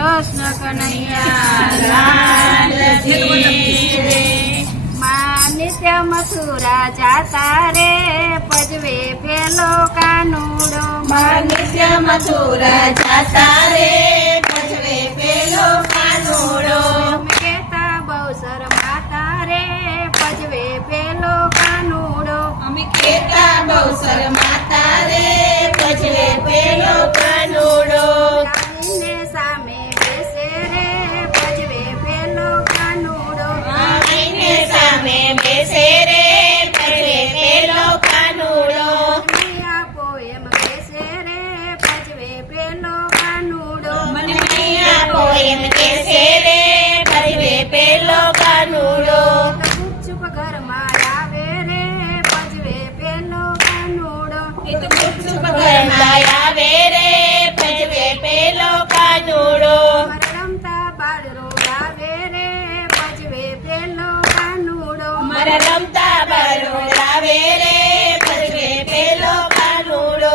કૃષ્ણ કનૈયા લાલ કી માં નિત્ય મથુરા જાતા રે પજવે પેલો કાનુડો માં નિત્ય મથુરા જાતા રે પજવે પેલો કાનુડો કેતા બહુસર માતા રે પજવે પેલો કાનુડો અમે કેતા બહુસર માતા રે પજવે પેલો કાનુડો આવીને સામે બેસે રે પજવે પેલો કાનુડો આવીને સામે બેસે રે પજવે પેલો કાનુડો મને આપો એમ બેસે રે પજવે પેલો કાનુડો મને નહીં આપો એમ કેસે રે પજવે પેલો કાનુડો ગુપચુપ ઘરમાં આવે રે પજવે પેલો કાનુડો એ તો ગુપચુપ ઘરમાં આવે રે પજવે પેલો કાનુડો રમતા બાળરો આવે રે પજવે પેલો કાનુડો મારા રમતા બાળો આવે રે પજવે પેલો કાનુડો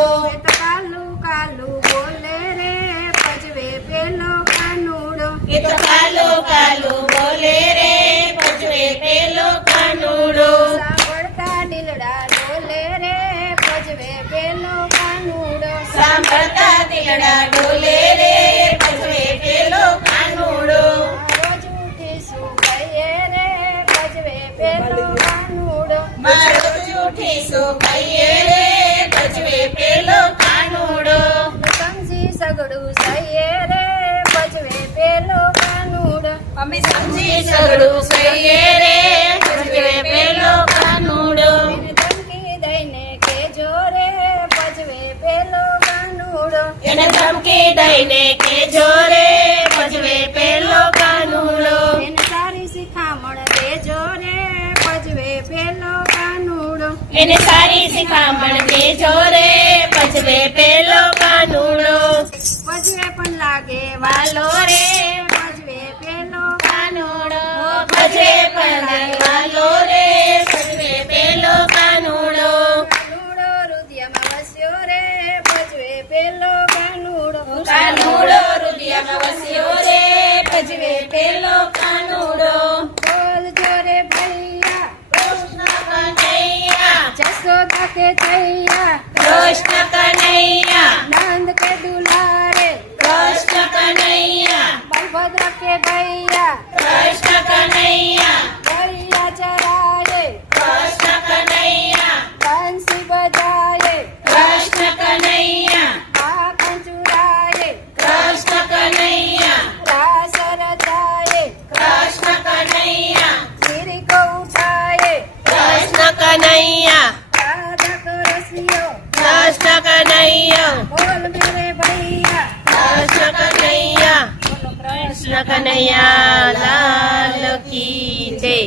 કાલુ કાલુ બોલે રે પજવે પેલો કાનુડો એ તો કાલો કાલો બોલે રે પજવે પેલો કાનુડો સાંભળતા ડીલડા ડોલે રે પજવે પેલો કાનુડો સાંભળતા દિલડા ડોલે રે પજવે પેલો કાનુડો રોજ ઉઠીશું કહીએ રે પજવે પેલો કાનુડો મારો જૂઠીશું કહીએ રે પજવે પેલો કાનુડો સમજી સગડું સહીએ રે પજવે પેલો કાનુડો અમે સમજી સગડું સહીએ રે પજવે પેલો કાનુડો ધમકી દઈને કેજો રે પજવે પેલો કાનુડો એને ધમકી દઈને કેજો રે પજવે પેલો કાનુડો એને સારી શિખામણ દેજો રે પજવે પેલો કાનુડો એને સારી શિખામણ દેજો રે પજવે પેલો કાનુડો પજવે પણ લાગે વાલો રે પજવે પેલો કાનુડો પજવે પણ વાલો રે પજવે પેલો કાનુડો કાનુડો રુદિયામાં વસ્યો રે પજવે પેલો કાનુડો કાનુડો રુદિયામાં વસ્યો રે પજવે પેલો કાનુડો બોલજો રે ભૈયા કૃષ્ણ કનૈયા જશોદા કે થૈયા કૃષ્ણ કનૈયા નંદ કે દુલારે કૃષ્ણ કનૈયા બલભદ્ર કે ભૈયા કૃષ્ણ કનૈયા ભૈયા ચરાયે કૃષ્ણ કનૈયા બંસી બજાયે કૃષ્ણ કનૈયા માખણ ચુરાયે કૃષ્ણ કનૈયા રાસ રચાયે કૃષ્ણ કનૈયા ગીરી કો ઉઠાયે કૃષ્ણ કનૈયા રાધા કો રસિયો કૃષ્ણ કનૈયા બોલ મેરે ભૈયા કૃષ્ણ કનૈયા બોલો કૃષ્ણ કૃષ્ણ કનૈયા લાલ કી જય